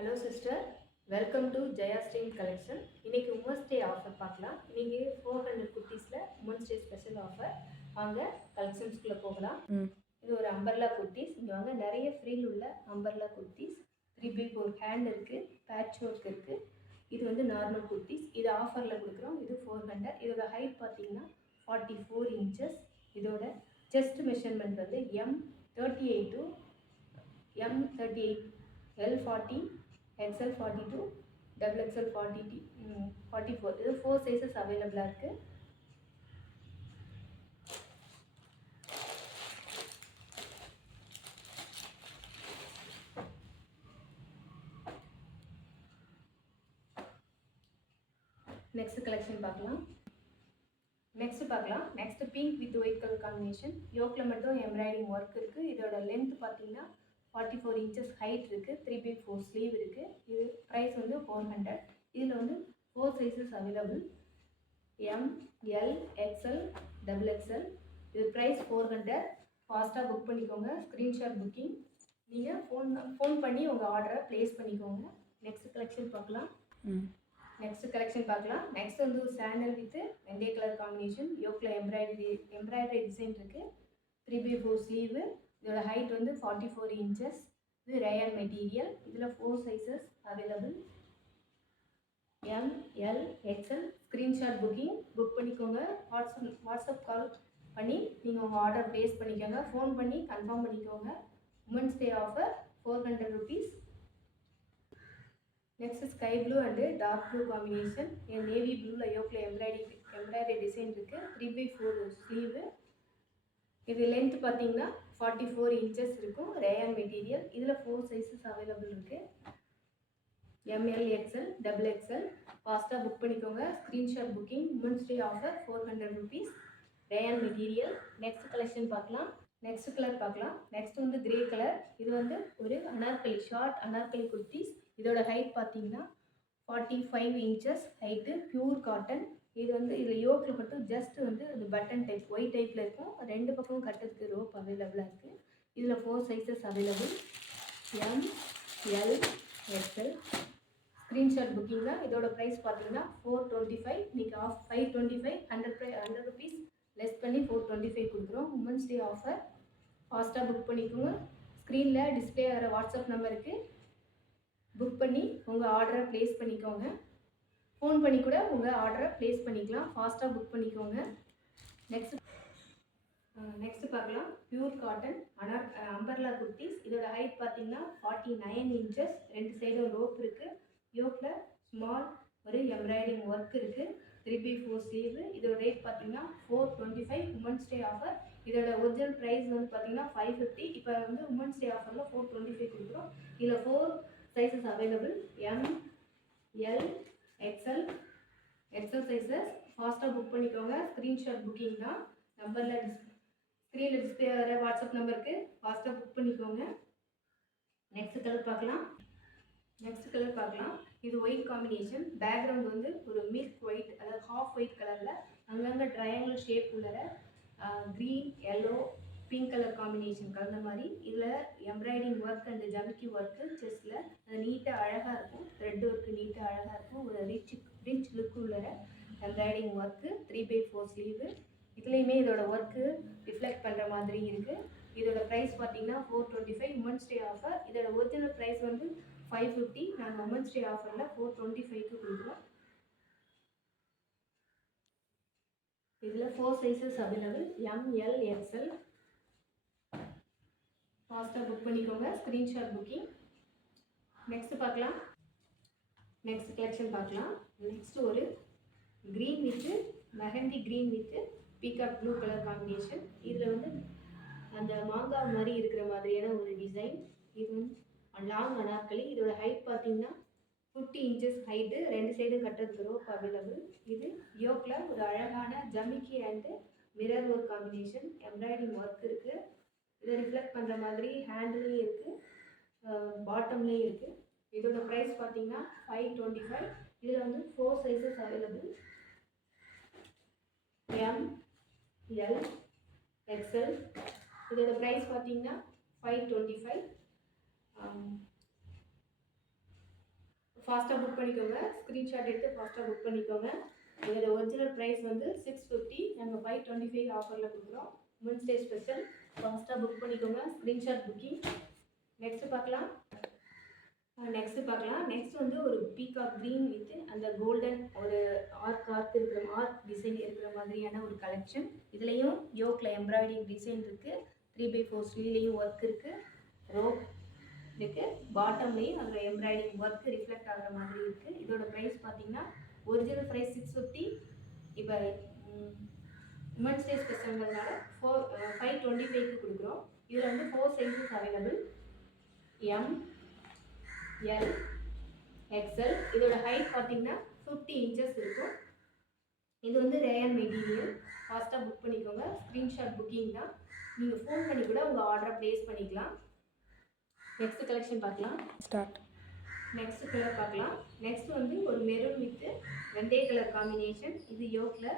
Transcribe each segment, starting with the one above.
Hello sister, welcome to Jaya steel collection. இன்னைக்கு women's day offer பார்க்கலாம். இன்னைக்கு 400 குர்த்திஸில் உமன்ஸ் டே ஸ்பெஷல் ஆஃபர். வாங்க கலெக்ஷன்ஸ்குள்ளே போகலாம். இது ஒரு அம்பர்லா குர்த்திஸ். இங்கே வாங்க நிறைய ஃப்ரீல் உள்ள அம்பர்லா குர்த்திஸ். 3x4 ஹேண்ட் இருக்குது, பேட்ச் ஒர்க் இருக்குது. இது வந்து நார்மல் குர்த்திஸ். இது ஆஃபரில் கொடுக்குறோம். இது 400. இதோட ஹைட் பார்த்தீங்கன்னா 44 inches. இதோட செஸ்ட் மெஷர்மெண்ட் வந்து M38 to M38, L40, XL 42, XXL 44. இது 4 சைஸஸ் அவைலபிளாக இருக்குது. நெக்ஸ்ட் கலெக்ஷன் பார்க்கலாம். Next pink with white colour combination. யோக்கில் மட்டும் எம்ப்ராய்டிங் ஒர்க் இருக்குது. இதோட லென்த் பார்த்தீங்கன்னா 44 inches ஹைட் இருக்குது. 3x4 ஸ்லீவ் இருக்குது. இது ப்ரைஸ் வந்து 400. இதில் வந்து 4 sizes available, M, L, XL, XXL. இது ப்ரைஸ் 400. ஃபாஸ்ட்டாக புக் பண்ணிக்கோங்க. Screenshot booking. நீங்கள் ஃபோன் பண்ணி உங்கள் ஆர்டரை ப்ளேஸ் பண்ணிக்கோங்க. நெக்ஸ்ட் கலெக்ஷன் பார்க்கலாம். நெக்ஸ்ட் வந்து சாண்டல் வித் வெந்தய கலர் காம்பினேஷன். யோக்கில் எம்ப்ராய்டரி டிசைன் இருக்குது. 3x4 sleeve. இதோட ஹைட் வந்து 44 inches. இது ரேயன் மெட்டீரியல். இதில் 4 sizes available, M, L, XL. Screenshot book பண்ணிக்கோங்க. வாட்ஸ்அப் கால் பண்ணி நீங்கள் உங்கள் ஆர்டர் ப்ளேஸ் பண்ணிக்கோங்க. ஃபோன் பண்ணி கன்ஃபார்ம் பண்ணிக்கோங்க. Women's day offer 400 rupees. Next sky blue and dark blue combination. Navy ப்ளூவில் யோக்கில் எம்ப்ராய்டரி டிசைன் இருக்குது. 3x4 sleeve. இது லென்த் பார்த்தீங்கன்னா 44 inches இருக்கும். Rayon material. இதில் 4 சைஸஸ் அவைலபிள் இருக்குது, ML, XL, XXL. ஃபாஸ்ட்டாக புக் பண்ணிக்கோங்க. Screenshot booking. Women's day offer 400 rupees. Rayon material. Next collection பார்க்கலாம். நெக்ஸ்ட் கலர் பார்க்கலாம். நெக்ஸ்ட் வந்து கிரே கலர். இது வந்து ஒரு அனார்கலி, ஷார்ட் அனார்கலி குர்த்திஸ். இதோட ஹைட் பார்த்தீங்கன்னா 45 inches ஹைட்டு. Pure cotton. இது வந்து இதில் யோக்கில் மட்டும் ஜஸ்ட் வந்து அது பட்டன் டைப் ஒயிட் டைப்பில் இருக்கும். ரெண்டு பக்கமும் கட்டுறதுக்கு ரோப் அவைலபிளாக இருக்குது. இதில் 4 sizes available, M, L, XL. Screenshot booking தான். இதோட ப்ரைஸ் பார்த்தீங்கன்னா 425. நீங்கள் ஆஃப் 525, 100 rupees லெஸ் பண்ணி 425 கொடுக்குறோம். Women's day offer. ஃபாஸ்ட்டாக புக் பண்ணிக்கோங்க. ஸ்க்ரீனில் டிஸ்பிளே ஆகிற வாட்ஸ்அப் நம்பருக்கு புக் பண்ணி உங்கள் ஆர்டரை ப்ளேஸ் பண்ணிக்கோங்க. ஃபோன் பண்ணி கூட உங்கள் ஆர்டரை ப்ளேஸ் பண்ணிக்கலாம். ஃபாஸ்ட்டாக புக் பண்ணிக்கோங்க. நெக்ஸ்ட் பார்க்கலாம். Pure cotton umbrella kurtis. இதோட ஹைட் பார்த்தீங்கன்னா 49 inches. ரெண்டு சைடும் ரோப் இருக்குது. யோக்கில் ஸ்மால் ஒரு எம்ப்ராய்டிங் ஒர்க் இருக்குது. 3x4 sleeve. இதோட ரேட் பார்த்தீங்கன்னா 425. Women's day offer. இதோட ஒரிஜினல் ப்ரைஸ் வந்து பார்த்தீங்கன்னா 550. இப்போ வந்து உமன்ஸ் டே ஆஃபரில் 425 கொடுக்குறோம். இதில் 4 sizes available, M, L, XL sizes. ஃபாஸ்ட்டாக புக் பண்ணிக்கோங்க. ஸ்க்ரீன்ஷாட் புக்கிங் தான். நம்பரில் ஸ்க்ரீனில் டிஸ்பிளே ஆகிற வாட்ஸ்அப் நம்பருக்கு ஃபாஸ்ட்டாக புக் பண்ணிக்கோங்க. நெக்ஸ்ட் கலர் பார்க்கலாம். இது ஒயிட் காம்பினேஷன். பேக்ரவுண்ட் வந்து ஒரு மில்க் ஒயிட், அதாவது ஹாஃப் ஒயிட் கலரில் அங்கங்கே ட்ரையாங்கிள் ஷேப் உள்ள green, yellow, pink colour combination கலந்த மாதிரி. இதில் எம்ப்ராய்டிங் ஒர்க் அண்ட் ஜமிக்கி ஒர்க்கு செஸ்ட்டில் அது நீட்டாக அழகாக இருக்கும். த்ரெட் ஒர்க்கு நீட்டாக அழகாக இருக்கும். ஒரு ரிச் லுக் உள்ள எம்ப்ராய்டிங் ஒர்க்கு. 3x4 sleeve. இதுலேயுமே இதோட ஒர்க்கு ரிஃப்ளெக்ட் பண்ணுற மாதிரி இருக்குது. இதோட ப்ரைஸ் பார்த்தீங்கன்னா 425. Women's day offer. இதோட ஒரிஜினல் ப்ரைஸ் வந்து 550. நாங்கள் உமன்ஸ் டே ஆஃபரில் 425க்கு கொடுக்குறோம். இதில் 4 sizes available, M, L, XL. ஃபாஸ்ட்டாக புக் பண்ணிக்கோங்க. Screenshot booking. நெக்ஸ்ட் கலெக்ஷன் பார்க்கலாம். நெக்ஸ்ட் ஒரு green with mehndi green with peacock blue colour combination. இதில் வந்து அந்த மாங்காய் மாதிரி இருக்கிற மாதிரியான ஒரு டிசைன். இது லாங் அனார்கலி. இதோட ஹைட் பார்த்தீங்கன்னா 50 inches ஹைட்டு. ரெண்டு சைடும் கட்டுறதுக்கு ரோப் அவைலபிள். இது யோக்கில் ஒரு அழகான ஜமிக்கி and mirror work combination. Embroidery work இருக்குது. இதை ரிஃப்ளெக்ட் பண்ணுற மாதிரி ஹேண்ட்லேயும் இருக்குது, பாட்டம்லேயும் இருக்குது. இதோட ப்ரைஸ் பார்த்தீங்கன்னா 525. இதில் வந்து 4 sizes available, M, L, XL. இதோட ப்ரைஸ் பார்த்தீங்கன்னா 525. ஃபாஸ்ட்டாக புக் பண்ணிக்கோங்க. ஸ்க்ரீன்ஷாட் எடுத்து ஃபாஸ்ட்டாக புக் பண்ணிக்கோங்க. இதோட ஒரிஜினல் ப்ரைஸ் வந்து 650. நாங்கள் 525 ஆஃபரில் கொடுக்குறோம். Women's day special. ஃபாஸ்ட்டாக புக் பண்ணிக்கோங்க. Screenshot booking. நெக்ஸ்ட்டு பார்க்கலாம். நெக்ஸ்ட் வந்து ஒரு பீகாக் க்ரீன் வித் அந்த கோல்டன் ஒரு ஆர்க் டிசைன் இருக்கிற மாதிரியான ஒரு கலெக்ஷன். இதுலேயும் யோக்கில் எம்ப்ராய்டிங் டிசைன் இருக்குது. 3/4 ஸ்லீவ்லேயும் ஒர்க் இருக்குது. ரோப் இருக்குது. பாட்டம்லேயும் அதில் எம்ப்ராய்டிங் ஒர்க் ரிஃப்ளெக்ட் ஆகிற மாதிரி இருக்குது. இதோட ப்ரைஸ் பார்த்தீங்கன்னா ஒரிஜினல் ப்ரைஸ் 650. இப்போ உமன்ஸ் டே ஸ்பெஷல்ங்கிறதுனால 525க்கு கொடுக்குறோம். இதில் வந்து 4 sizes available. M, L, XL. இதோட ஹைட் பார்த்தீங்கன்னா 50 இன்ச்சஸ் இருக்கும். இது வந்து ரேயன் மெட்டீரியல். ஃபாஸ்ட்டாக புக் பண்ணிக்கோங்க. ஸ்க்ரீன்ஷாட் புக்கிங் தான். நீங்கள் ஃபோன் பண்ணி கூட உங்கள் ஆர்டரை ப்ளேஸ் பண்ணிக்கலாம். நெக்ஸ்ட் கலெக்ஷன் பார்க்கலாம். நெக்ஸ்ட் கலர் பார்க்கலாம். நெக்ஸ்ட் வந்து ஒரு மெரூன் வித் வெந்தய கலர் காம்பினேஷன். இது யோக்கில்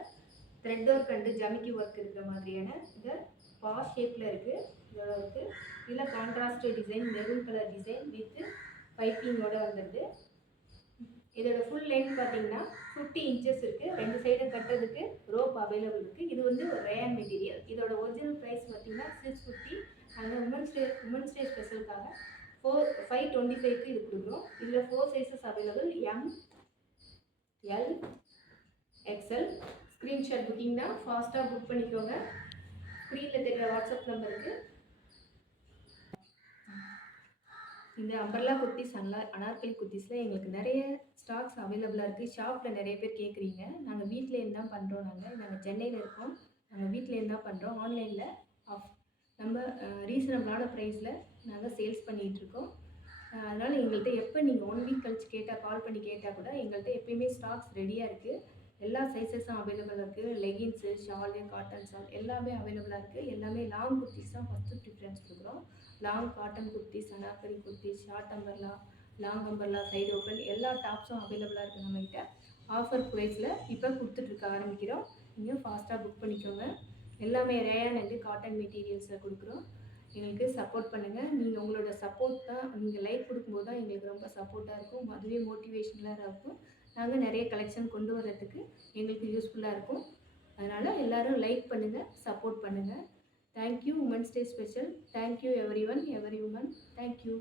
த்ரெட் ஒர்க் அண்டு ஜமிக்கி ஒர்க் இருக்கிற மாதிரியான இது பாஸ் ஷேப்பில் இருக்குது. இதோட இருக்குது. இதில் contrast design maroon colour design with பைப்பிங்கோட வந்துடுது. இதோட ஃபுல் லென்த் பார்த்தீங்கன்னா 50 இன்ச்சஸ் இருக்குது. 2 சைடும் கட்டுறதுக்கு ரோப் அவைலபிள் இருக்குது. இது வந்து ஒரு ரேயன் மெட்டீரியல். இதோட ஒரிஜினல் ப்ரைஸ் பார்த்தீங்கன்னா 650. நாங்கள் உமன்ஸ் டே ஸ்பெஷலுக்காக 525க்கு இது கொடுக்குறோம். இதில் 4 sizes available. M, L, XL. Screenshot booking தான். ஃபாஸ்ட்டாக புக் பண்ணிக்கோங்க. ஸ்க்ரீனில் தெரிகிற வாட்ஸ்அப் நம்பருக்கு. இந்த அம்பர்லா குர்த்திஸ் அனார்கலி குர்த்திஸில் எங்களுக்கு நிறைய ஸ்டாக்ஸ் அவைலபிளாக இருக்குது. ஷாப்பில் நிறைய பேர் கேட்குறீங்க. நாங்கள் வீட்டிலேருந்து தான் பண்ணுறோம். நாங்கள் சென்னையில் இருக்கோம். நாங்கள் வீட்டிலேருந்து தான் பண்ணுறோம். ஆன்லைனில் நம்ம ரீசனபிளான ப்ரைஸில் நாங்கள் சேல்ஸ் பண்ணிகிட்ருக்கோம். அதனால் எங்கள்கிட்ட எப்போ நீங்கள் 1 வீக் கழிச்சு கால் பண்ணி கேட்டால் கூட எங்கள்கிட்ட எப்பயுமே ஸ்டாக்ஸ் ரெடியாக இருக்குது. எல்லா சைஸஸும் அவைலபிளாக இருக்குது. லெகின்ஸு, ஷாலு, காட்டன் ஷால் எல்லாமே அவைலபிளாக இருக்குது. எல்லாமே லாங் குர்த்திஸ் தான் ஃபஸ்ட்டு ப்ரிஃபரன்ஸ் கொடுக்குறோம். Long cotton kurtis, Anarkali kurtis, short umbrella, long umbrella, side open எல்லா டாப்ஸும் அவைலபிளாக இருக்குது நம்மகிட்ட. ஆஃபர் ப்ரைஸில் இப்போ கொடுத்துட்ருக்க ஆரம்பிக்கிறோம். நீங்கள் ஃபாஸ்ட்டாக புக் பண்ணிக்கோங்க. எல்லாமே ரேயான் அண்டு காட்டன் மெட்டீரியல்ஸில் கொடுக்குறோம். எங்களுக்கு சப்போர்ட் பண்ணுங்கள். நீங்கள் உங்களோட சப்போர்ட் தான், நீங்கள் லைக் கொடுக்கும்போது தான் எங்களுக்கு ரொம்ப சப்போர்ட்டாக இருக்கும். அதுவே மோட்டிவேஷனலாக இருக்கும். நாங்கள் நிறைய கலெக்ஷன் கொண்டு வர்றதுக்கு எங்களுக்கு யூஸ்ஃபுல்லாக இருக்கும். அதனால் எல்லோரும் லைக் பண்ணுங்கள், சப்போர்ட் பண்ணுங்கள். Thank you. Women's day special. Thank you everyone, every woman. Thank you.